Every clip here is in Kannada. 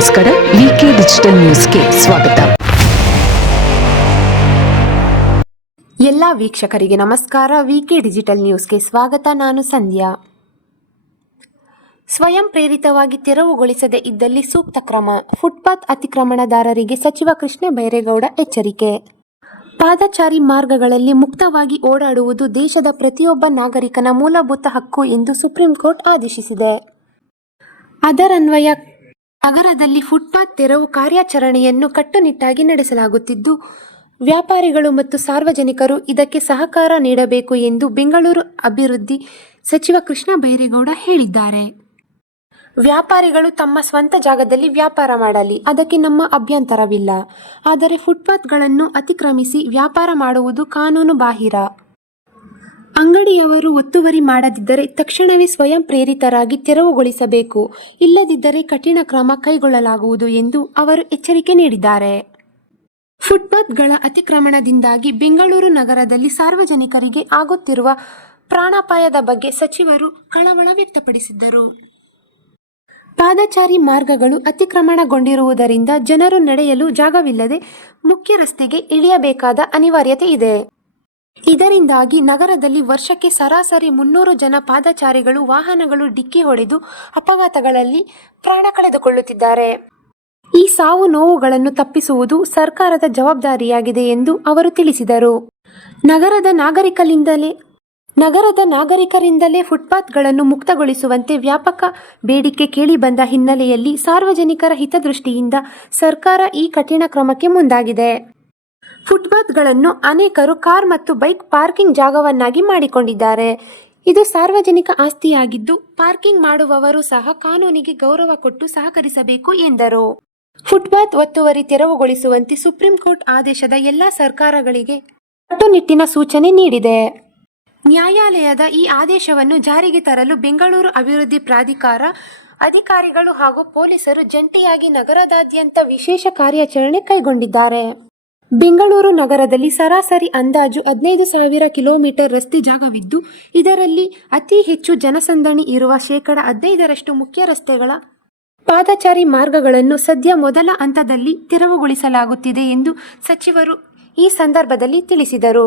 ನಮಸ್ಕಾರ, ವಿಕೆ ಡಿಜಿಟಲ್ ನ್ಯೂಸ್ಗೆ ಸ್ವಾಗತ. ಎಲ್ಲ ವೀಕ್ಷಕರಿಗೆ ನಮಸ್ಕಾರ. ವಿಕೆ ಡಿಜಿಟಲ್ ನ್ಯೂಸ್ಗೆ ಸ್ವಾಗತ. ನಾನು ಸಂಧ್ಯಾ. ಸ್ವಯಂ ಪ್ರೇರಿತವಾಗಿ ತೆರವುಗೊಳಿಸದೇ ಇದ್ದಲ್ಲಿ ಸೂಕ್ತ ಕ್ರಮ. ಫುಟ್ಪಾತ್ ಅತಿಕ್ರಮಣದಾರರಿಗೆ ಸಚಿವ ಕೃಷ್ಣ ಬೈರೇಗೌಡ ಎಚ್ಚರಿಕೆ. ಪಾದಚಾರಿ ಮಾರ್ಗಗಳಲ್ಲಿ ಮುಕ್ತವಾಗಿ ಓಡಾಡುವುದು ದೇಶದ ಪ್ರತಿಯೊಬ್ಬ ನಾಗರಿಕನ ಮೂಲಭೂತ ಹಕ್ಕು ಎಂದು ಸುಪ್ರೀಂ ಕೋರ್ಟ್ ಆದೇಶಿಸಿದೆ. ಅದರನ್ವಯ ನಗರದಲ್ಲಿ ಫುಟ್ಪಾತ್ ತೆರವು ಕಾರ್ಯಾಚರಣೆಯನ್ನು ಕಟ್ಟುನಿಟ್ಟಾಗಿ ನಡೆಸಲಾಗುತ್ತಿದ್ದು, ವ್ಯಾಪಾರಿಗಳು ಮತ್ತು ಸಾರ್ವಜನಿಕರು ಇದಕ್ಕೆ ಸಹಕಾರ ನೀಡಬೇಕು ಎಂದು ಬೆಂಗಳೂರು ಅಭಿವೃದ್ಧಿ ಸಚಿವ ಕೃಷ್ಣ ಬೈರೇಗೌಡ ಹೇಳಿದ್ದಾರೆ. ವ್ಯಾಪಾರಿಗಳು ತಮ್ಮ ಸ್ವಂತ ಜಾಗದಲ್ಲಿ ವ್ಯಾಪಾರ ಮಾಡಲಿ, ಅದಕ್ಕೆ ನಮ್ಮ ಅಭ್ಯಂತರವಿಲ್ಲ. ಆದರೆ ಫುಟ್ಪಾತ್ಗಳನ್ನು ಅತಿಕ್ರಮಿಸಿ ವ್ಯಾಪಾರ ಮಾಡುವುದು ಕಾನೂನು ಬಾಹಿರ. ಅಂಗಡಿಯವರು ಒತ್ತುವರಿ ಮಾಡದಿದ್ದರೆ ತಕ್ಷಣವೇ ಸ್ವಯಂ ಪ್ರೇರಿತರಾಗಿ ತೆರವುಗೊಳಿಸಬೇಕು, ಇಲ್ಲದಿದ್ದರೆ ಕಠಿಣ ಕ್ರಮ ಕೈಗೊಳ್ಳಲಾಗುವುದು ಎಂದು ಅವರು ಎಚ್ಚರಿಕೆ ನೀಡಿದ್ದಾರೆ. ಫುಟ್ಪಾತ್ಗಳ ಅತಿಕ್ರಮಣದಿಂದಾಗಿ ಬೆಂಗಳೂರು ನಗರದಲ್ಲಿ ಸಾರ್ವಜನಿಕರಿಗೆ ಆಗುತ್ತಿರುವ ಪ್ರಾಣಾಪಾಯದ ಬಗ್ಗೆ ಸಚಿವರು ಕಳವಳ ವ್ಯಕ್ತಪಡಿಸಿದ್ದರು. ಪಾದಚಾರಿ ಮಾರ್ಗಗಳು ಅತಿಕ್ರಮಣಗೊಂಡಿರುವುದರಿಂದ ಜನರು ನಡೆಯಲು ಜಾಗವಿಲ್ಲದೆ ಮುಖ್ಯ ರಸ್ತೆಗೆ ಇಳಿಯಬೇಕಾದ ಅನಿವಾರ್ಯತೆ ಇದೆ. ಇದರಿಂದಾಗಿ ನಗರದಲ್ಲಿ ವರ್ಷಕ್ಕೆ ಸರಾಸರಿ 300 ಜನ ಪಾದಚಾರಿಗಳು ವಾಹನಗಳು ಡಿಕ್ಕಿ ಹೊಡೆದು ಅಪಘಾತಗಳಲ್ಲಿ ಪ್ರಾಣ ಕಳೆದುಕೊಳ್ಳುತ್ತಿದ್ದಾರೆ. ಈ ಸಾವು ನೋವುಗಳನ್ನು ತಪ್ಪಿಸುವುದು ಸರ್ಕಾರದ ಜವಾಬ್ದಾರಿಯಾಗಿದೆ ಎಂದು ಅವರು ತಿಳಿಸಿದರು. ನಗರದ ನಾಗರಿಕರಿಂದಲೇ ಫುಟ್ಪಾತ್ಗಳನ್ನು ಮುಕ್ತಗೊಳಿಸುವಂತೆ ವ್ಯಾಪಕ ಬೇಡಿಕೆ ಕೇಳಿಬಂದ ಹಿನ್ನೆಲೆಯಲ್ಲಿ ಸಾರ್ವಜನಿಕರ ಹಿತದೃಷ್ಟಿಯಿಂದ ಸರ್ಕಾರ ಈ ಕಠಿಣ ಕ್ರಮಕ್ಕೆ ಮುಂದಾಗಿದೆ. ಫುಟ್ಪಾತ್ಗಳನ್ನು ಅನೇಕರು ಕಾರ್ ಮತ್ತು ಬೈಕ್ ಪಾರ್ಕಿಂಗ್ ಜಾಗವನ್ನಾಗಿ ಮಾಡಿಕೊಂಡಿದ್ದಾರೆ. ಇದು ಸಾರ್ವಜನಿಕ ಆಸ್ತಿಯಾಗಿದ್ದು, ಪಾರ್ಕಿಂಗ್ ಮಾಡುವವರು ಸಹ ಕಾನೂನಿಗೆ ಗೌರವ ಕೊಟ್ಟು ಸಹಕರಿಸಬೇಕು ಎಂದರು. ಫುಟ್ಪಾತ್ ಒತ್ತುವರಿ ತೆರವುಗೊಳಿಸುವಂತೆ ಸುಪ್ರೀಂ ಕೋರ್ಟ್ ಆದೇಶದ ಎಲ್ಲ ಸರ್ಕಾರಗಳಿಗೆ ಕಟ್ಟುನಿಟ್ಟಿನ ಸೂಚನೆ ನೀಡಿದೆ. ನ್ಯಾಯಾಲಯದ ಈ ಆದೇಶವನ್ನು ಜಾರಿಗೆ ತರಲು ಬೆಂಗಳೂರು ಅಭಿವೃದ್ಧಿ ಪ್ರಾಧಿಕಾರ ಅಧಿಕಾರಿಗಳು ಹಾಗೂ ಪೊಲೀಸರು ಜಂಟಿಯಾಗಿ ನಗರದಾದ್ಯಂತ ವಿಶೇಷ ಕಾರ್ಯಾಚರಣೆ ಕೈಗೊಂಡಿದ್ದಾರೆ. ಬೆಂಗಳೂರು ನಗರದಲ್ಲಿ ಸರಾಸರಿ ಅಂದಾಜು 15,000 ಕಿಲೋಮೀಟರ್ ರಸ್ತೆ ಜಾಗವಿದ್ದು, ಇದರಲ್ಲಿ ಅತಿ ಹೆಚ್ಚು ಜನಸಂದಣಿ ಇರುವ 15% ಮುಖ್ಯ ರಸ್ತೆಗಳ ಪಾದಚಾರಿ ಮಾರ್ಗಗಳನ್ನು ಸದ್ಯ ಮೊದಲ ಹಂತದಲ್ಲಿ ತೆರವುಗೊಳಿಸಲಾಗುತ್ತಿದೆ ಎಂದು ಸಚಿವರು ಈ ಸಂದರ್ಭದಲ್ಲಿ ತಿಳಿಸಿದರು.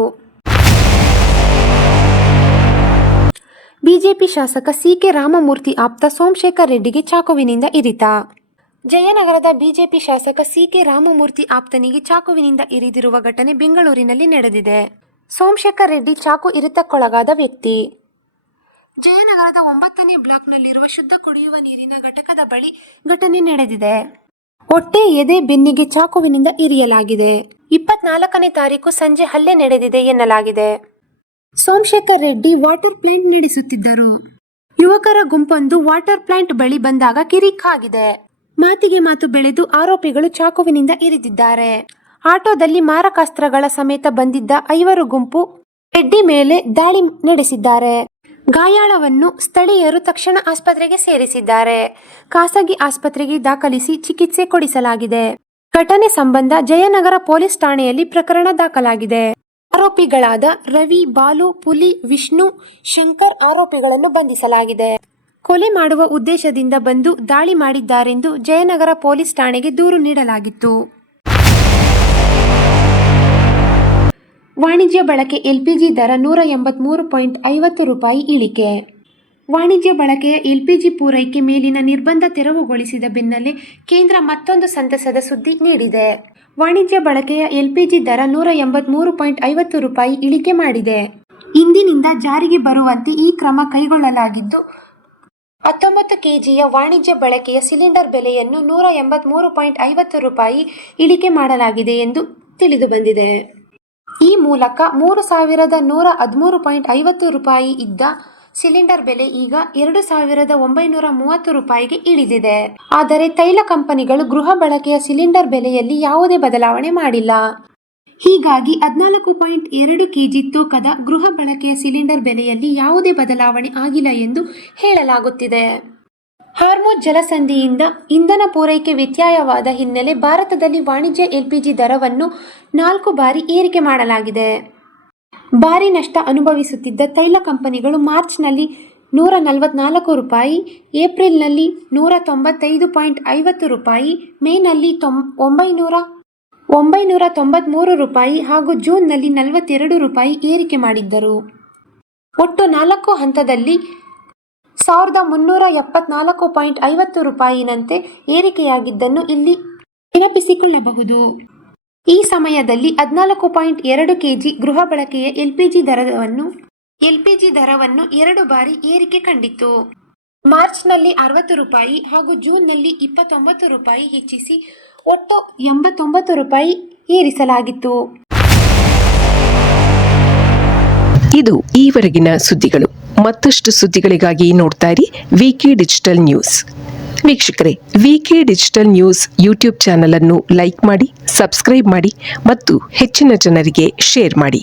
ಬಿಜೆಪಿ ಶಾಸಕ ಸಿ.ಕೆ. ರಾಮಮೂರ್ತಿ ಆಪ್ತ ಸೋಮಶೇಖರ್ ರೆಡ್ಡಿಗೆ ಚಾಕುವಿನಿಂದ ಇರಿತ. ಜಯನಗರದ ಬಿಜೆಪಿ ಶಾಸಕ ಸಿ.ಕೆ. ರಾಮಮೂರ್ತಿ ಆಪ್ತನಿಗೆ ಚಾಕುವಿನಿಂದ ಇರಿದಿರುವ ಘಟನೆ ಬೆಂಗಳೂರಿನಲ್ಲಿ ನಡೆದಿದೆ. ಸೋಮಶೇಖರ್ ರೆಡ್ಡಿ ಚಾಕು ಇರಿತಕ್ಕೊಳಗಾದ ವ್ಯಕ್ತಿ. ಜಯನಗರದ 9ನೇ ಬ್ಲಾಕ್ನಲ್ಲಿರುವ ಶುದ್ಧ ಕುಡಿಯುವ ನೀರಿನ ಘಟಕದ ಬಳಿ ಘಟನೆ ನಡೆದಿದೆ. ಹೊಟ್ಟೆ, ಎದೆ, ಬೆನ್ನಿಗೆ ಚಾಕುವಿನಿಂದ ಇರಿಯಲಾಗಿದೆ. 24ನೇ ತಾರೀಕು ಸಂಜೆ ಹಲ್ಲೆ ನಡೆದಿದೆ ಎನ್ನಲಾಗಿದೆ. ಸೋಮಶೇಖರ್ ರೆಡ್ಡಿ ವಾಟರ್ ಪ್ಲಾಂಟ್ ನಡೆಸುತ್ತಿದ್ದರು. ಯುವಕರ ಗುಂಪೊಂದು ವಾಟರ್ ಪ್ಲಾಂಟ್ ಬಳಿ ಬಂದಾಗ ಕಿರಿಕ್ ಆಗಿದೆ. ಮಾತಿಗೆ ಮಾತು ಬೆಳೆದು ಆರೋಪಿಗಳು ಚಾಕುವಿನಿಂದ ಇರಿದಿದ್ದಾರೆ. ಆಟೋದಲ್ಲಿ ಮಾರಕಾಸ್ತ್ರಗಳ ಸಮೇತ ಬಂದಿದ್ದ 5 ಗುಂಪು ರೆಡ್ಡಿ ಮೇಲೆ ದಾಳಿ ನಡೆಸಿದ್ದಾರೆ. ಗಾಯಾಳವನ್ನು ಸ್ಥಳೀಯರು ತಕ್ಷಣ ಆಸ್ಪತ್ರೆಗೆ ಸೇರಿಸಿದ್ದಾರೆ. ಖಾಸಗಿ ಆಸ್ಪತ್ರೆಗೆ ದಾಖಲಿಸಿ ಚಿಕಿತ್ಸೆ ಕೊಡಿಸಲಾಗಿದೆ. ಘಟನೆ ಸಂಬಂಧ ಜಯನಗರ ಪೊಲೀಸ್ ಠಾಣೆಯಲ್ಲಿ ಪ್ರಕರಣ ದಾಖಲಾಗಿದೆ. ಆರೋಪಿಗಳಾದ ರವಿ, ಬಾಲು, ಪುಲಿ, ವಿಷ್ಣು, ಶಂಕರ್ ಆರೋಪಿಗಳನ್ನು ಬಂಧಿಸಲಾಗಿದೆ. ಕೊಲೆ ಮಾಡುವ ಉದ್ದೇಶದಿಂದ ಬಂದು ದಾಳಿ ಮಾಡಿದ್ದಾರೆಂದು ಜಯನಗರ ಪೊಲೀಸ್ ಠಾಣೆಗೆ ದೂರು ನೀಡಲಾಗಿತ್ತು. ವಾಣಿಜ್ಯ ಬಳಕೆ ಎಲ್ಪಿಜಿ ದರ 183.50 ರೂಪಾಯಿ ಇಳಿಕೆ. ವಾಣಿಜ್ಯ ಬಳಕೆಯ ಎಲ್ಪಿಜಿ ಪೂರೈಕೆ ಮೇಲಿನ ನಿರ್ಬಂಧ ತೆರವುಗೊಳಿಸಿದ ಬೆನ್ನಲ್ಲೇ ಕೇಂದ್ರ ಮತ್ತೊಂದು ಸಂತಸದ ಸುದ್ದಿ ನೀಡಿದೆ. ವಾಣಿಜ್ಯ ಬಳಕೆಯ ಎಲ್ಪಿಜಿ ದರ 183.50 ರೂಪಾಯಿ ಇಳಿಕೆ ಮಾಡಿದೆ. ಇಂದಿನಿಂದ ಜಾರಿಗೆ ಬರುವಂತೆ ಈ ಕ್ರಮ ಕೈಗೊಳ್ಳಲಾಗಿದ್ದು, 19 ಕೆಜಿಯ ವಾಣಿಜ್ಯ ಬಳಕೆಯ ಸಿಲಿಂಡರ್ ಬೆಲೆಯನ್ನು 183.50 ರೂಪಾಯಿ ಇಳಿಕೆ ಮಾಡಲಾಗಿದೆ ಎಂದು ತಿಳಿದುಬಂದಿದೆ. ಈ ಮೂಲಕ 3,113.50 ರೂಪಾಯಿ ಇದ್ದ ಸಿಲಿಂಡರ್ ಬೆಲೆ ಈಗ 2,930 ರೂಪಾಯಿಗೆ ಇಳಿದಿದೆ. ಆದರೆ ತೈಲ ಕಂಪನಿಗಳು ಗೃಹ ಬಳಕೆಯ ಸಿಲಿಂಡರ್ ಬೆಲೆಯಲ್ಲಿ ಯಾವುದೇ ಬದಲಾವಣೆ ಮಾಡಿಲ್ಲ. ಹೀಗಾಗಿ 14.2 ಕೆಜಿ ತೂಕದ ಗೃಹ ಬಳಕೆಯ ಸಿಲಿಂಡರ್ ಬೆಲೆಯಲ್ಲಿ ಯಾವುದೇ ಬದಲಾವಣೆ ಆಗಿಲ್ಲ ಎಂದು ಹೇಳಲಾಗುತ್ತಿದೆ. ಹಾರ್ಮುಜ್ ಜಲಸಂಧಿಯಿಂದ ಇಂಧನ ಪೂರೈಕೆ ವ್ಯತ್ಯಯವಾದ ಹಿನ್ನೆಲೆ ಭಾರತದಲ್ಲಿ ವಾಣಿಜ್ಯ ಎಲ್ಪಿಜಿ ದರವನ್ನು 4 ಬಾರಿ ಏರಿಕೆ ಮಾಡಲಾಗಿದೆ. ಭಾರಿ ನಷ್ಟ ಅನುಭವಿಸುತ್ತಿದ್ದ ತೈಲ ಕಂಪನಿಗಳು ಮಾರ್ಚ್ನಲ್ಲಿ 144 ರೂಪಾಯಿ, ಏಪ್ರಿಲ್ನಲ್ಲಿ 195.50 ರೂಪಾಯಿ, ಮೇನಲ್ಲಿ 993 ರೂಪಾಯಿ ಹಾಗೂ ಜೂನ್ನಲ್ಲಿ 42 ರೂಪಾಯಿ ಏರಿಕೆ ಮಾಡಿದ್ದರು. ಒಟ್ಟು 4 ಹಂತದಲ್ಲಿ 1374.50 ರೂಪಾಯಿನಂತೆ ಏರಿಕೆಯಾಗಿದ್ದನ್ನು ಇಲ್ಲಿ ನೆನಪಿಸಿಕೊಳ್ಳಬಹುದು. ಈ ಸಮಯದಲ್ಲಿ 14.2 ಕೆಜಿ ಗೃಹ ಬಳಕೆಯ ಎಲ್ಪಿಜಿ ದರವನ್ನು 2 ಬಾರಿ ಏರಿಕೆ ಕಂಡಿತು. ಮಾರ್ಚ್ನಲ್ಲಿ 60 ರೂಪಾಯಿ ಹಾಗೂ ಜೂನ್ನಲ್ಲಿ 29 ರೂಪಾಯಿ ಹೆಚ್ಚಿಸಿ ಒಟ್ಟು 89 ರೂಪಾಯಿ ಏರಿಸಲಾಗಿತ್ತು. ಇದು ಈವರೆಗಿನ ಸುದ್ದಿಗಳು. ಮತ್ತಷ್ಟು ಸುದ್ದಿಗಳಿಗಾಗಿ ನೋಡ್ತಾ ಇರಿ ವಿಕೆ ಡಿಜಿಟಲ್ ನ್ಯೂಸ್. ವೀಕ್ಷಕರೇ, ವಿಕೆ ಡಿಜಿಟಲ್ ನ್ಯೂಸ್ ಯೂಟ್ಯೂಬ್ ಚಾನಲ್ ಅನ್ನು ಲೈಕ್ ಮಾಡಿ, ಸಬ್ಸ್ಕ್ರೈಬ್ ಮಾಡಿ ಮತ್ತು ಹೆಚ್ಚಿನ ಜನರಿಗೆ ಶೇರ್ ಮಾಡಿ.